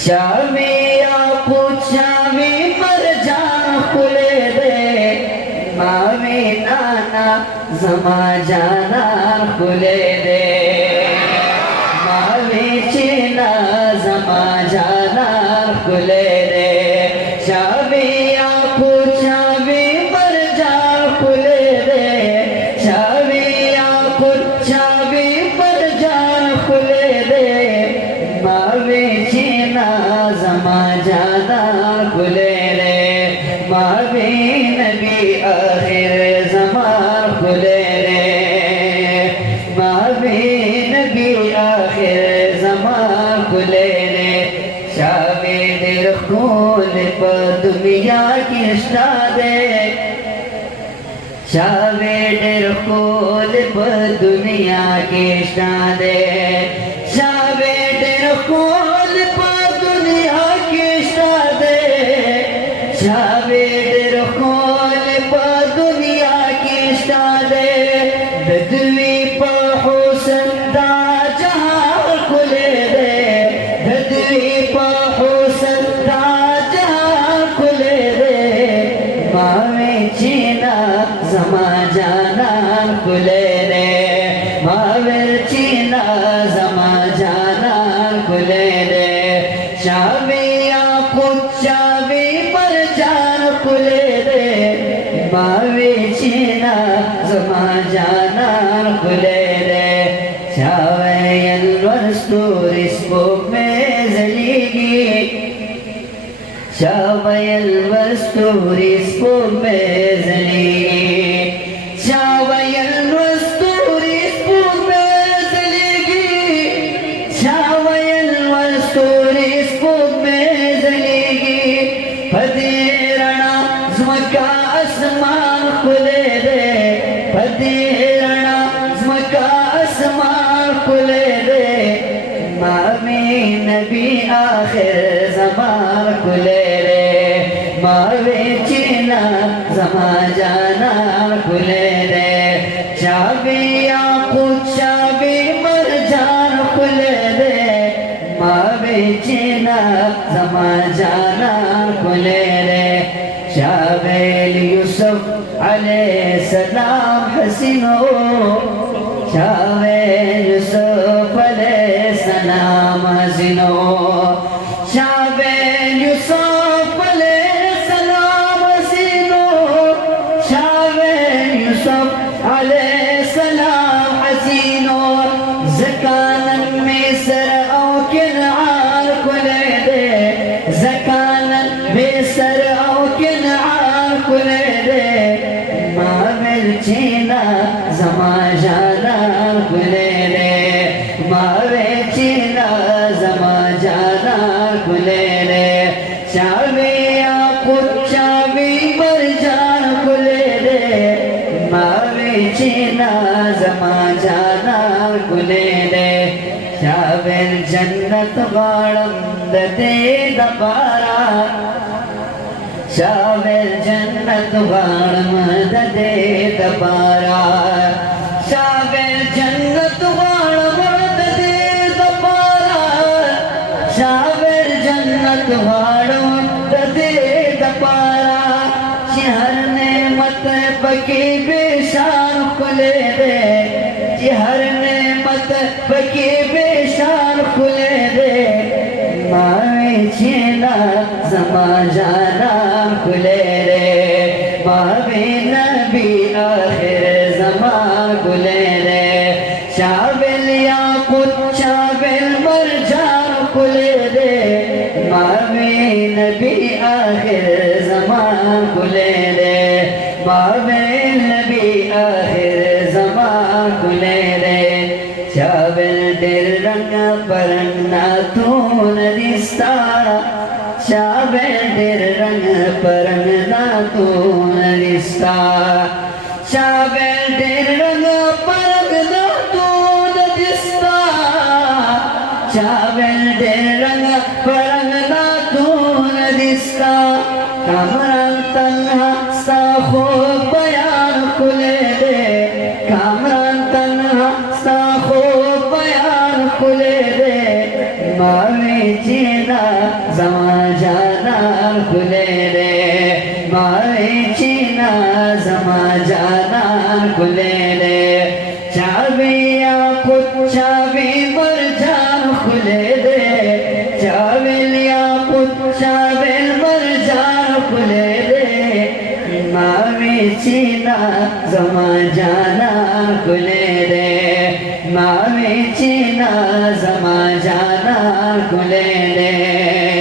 शाविया पूछावी पर जान खुले दे मावे नाना जमा जाना खुले दे मावे चीना जमा जाना खुले दे शाविया पूछावी पर जान खुले दे शाविया पूछावी पर जान खुले दे मावे चीना जमा जाना खुले रे मावे नबी आखिर ज़मान खुले रे मावे नबी आखिर ज़मान खुले रे शावे दिल खून पर दुनिया की शादे शावे दिल खून पर दुनिया की शादे शावे दिल खून पर दुनिया की शादे शावे दिल खून पर दुनिया की शादे बदवी पर हुस्न दा जहां खुले दे बदवी पर हुस्न दा जहां खुले दे मावे चीना जमा जाना खुले रे मावे चीना जमा जाना खुले रे शाविया पूछावी पर जान खुले दे मावे चीना जमा जाना खुले रे शावयन वस्तूरिस में जलीगी शावयन वस्तूरिस में जलीगी शावयन वस्तूरिस में जलीगी शावयन वस्तूरिस में जलीगी फदीरणा ज़मका आसमान खुले दे फदीरणा ज़मका आसमान खुले दे मावे नबी आखिर ज़मान खुले रे मावे चीना जमा जाना खुले रे शाविया पूछावी मर जान खुले दे मावे चीना जमा जाना खुले रे शावेल यूसुफ अलैहिस्सलाम हसीनो शावेल यूसुफ अलैहिस्सलाम हसीनो शावेल यूसुफ अलैहिस्सलाम हसीनो शावेल यूसुफ अलैहिस्सलाम हसीनो ज़कानन मिस्र औ किनार खुले दे ज़कानन मिस्र औ किनार खुले दे मावेल चीना जमा जाना खुले रे मावे चीना जमा जाना खुले रे शाविया पूछावी पर जान खुले रे मावे चीना जमा जाना खुले रे शावेल जन्नत वालम दे दबारा शावेल जन्नत वालम दे दबारा शावेल जन्नत वालम दे दबारा शावेल जन्नत वालम दे दबारा शहर ने मत बकी बेशान खुले दे शहर ने मत बकी बेशान खुले दे मावे चीना जमा जाना खुले रे मावे नबी आखिर ज़मा खुले रे शाविल याकूत शाविल मरजान खुले रे मावे नबी आखिर ज़मा खुले रे मावे नबी आखिर ज़मा खुले रे शाविल दिल रंग परंगना तून रिश्ता शाविल दिल रंग परंगना तून रिश्ता शाविल दिल रंग परंगना तून रिश्ता शाविल दिल रंग परंगना तून रिश्ता कामरान तन्हा सा खूब बयान खुले दे कामरान तन्हा सा खूब बयान खुले दे मावे चीना जमा जाना खुले रे माए चीना जमा जाना खुले रे चाबी याकुत चाबी मरजान खुले रे चाबी याकुत चाबी मरजान खुले रे माए चीना जमा जाना